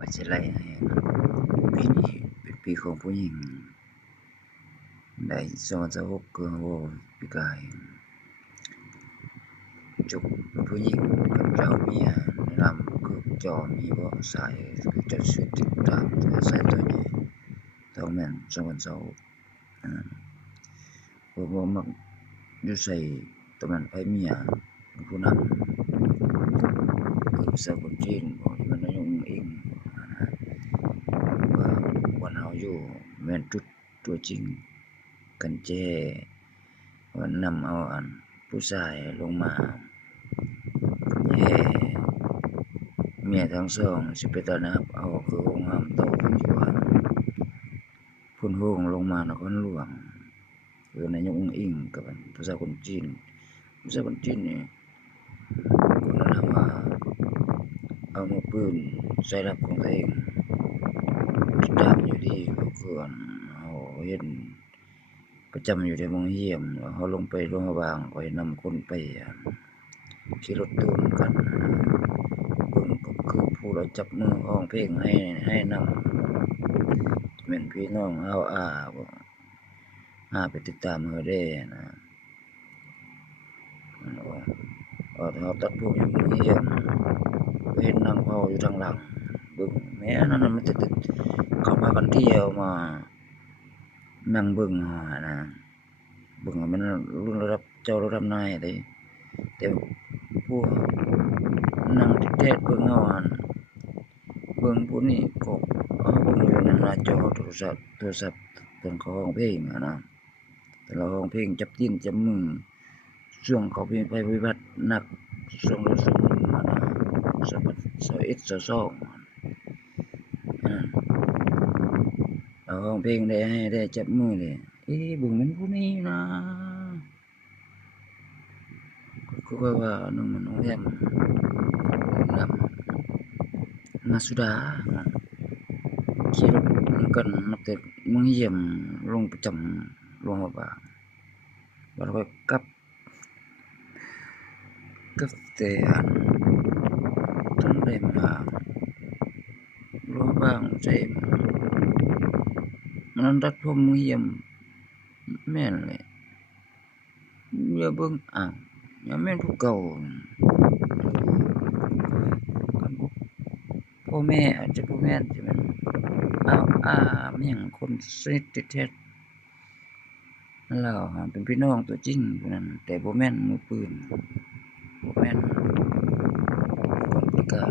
ว่าสิไล่ให้ปีนี้เป็นปีของผู้หญิงได้2026คือโอ้ปีกายจุกผู้หญิงกับเจ้าเมียแนะนำคือจอมีบ่สายคือจะช่วยติดตามสายตัวนี้ต้องแม่น2026บ่มักอยู่ใส่ตัวนั้นไผเมียเป็นผู้นำคือภาษาคนจีนบ่ที่มันยุ่งอิงว่าวันเฮาอยู่แม่นจุดตัวจริงกันแจ้ว่านำเอาอันผู้ชายลงมาแย่เมียทั้งสองสิไปต้อนรับเอาคือองค์ห้ามโตอยู่อันพุ่นโฮงลงมานครหลวงคือนายกอุ้งอิงกับภาษาคนจีนภาษาคนจีนนี่คนนั้นว่าเอามือปืนใส่รับของตัวเองติดตามอยู่ดีก็คืออันเฮาเห็นประจำอยู่ในโรงเรียนแล้วเขาลงไปโรงพยาบาลก็นำคนไปขี่รถตู้นำกันเบิ่งก็คือผู้เราจับมือร้องเพลงให้นำแม่นพี่น้องเฮาบ่ไปติดตามเฮาเด้นะเราตัดผมอยู่โรงเรียนเห็นนางเฝ้าอยู่ทางหลังเบิ่งแหมอันนั้นมันจะเข้าพากันเที่ยวมานั่งเบิ่งนะเบิ่งมันรุ่นระดับเจ้าระดับนายเด้แต่ผู้นั่งแท้ๆเบิ่งเฮาหั่นเบิ่งผู้นี้ก็เบิ่งอยู่ในหน้าจอโทรศัพท์เพิ่นเขาร้องเพลงนะแต่เราร้องเพลงจับตีนจับมือช่วงเขาไปปฏิบัติหนัก201นะ21 22เราร้องเพลงได้จับมือเลยเบิ่งมันผู้นี้นะก็ว่าน้องแอมนาสุดาขี่รถนำกันนับแต่เมืองเยี่ยมลงประจำโรงพยาบาลแล้วก็กลับแต่อันทันได้มาโรงพยาบาลใจมันรัดพมเมืองเยี่ยมแม่นเลยอย่าเบิ่งอย่าแม่นผู้เก่ากันพ่อแม่อาจจะบ่แม่นสิแม่นมันหยังคนสนิทติดแท้นั่นแล้วเป็นพี่น้องตัวจริงผู้นั้นแต่บ่แม่นมือปืนบ่แม่นคนพิการ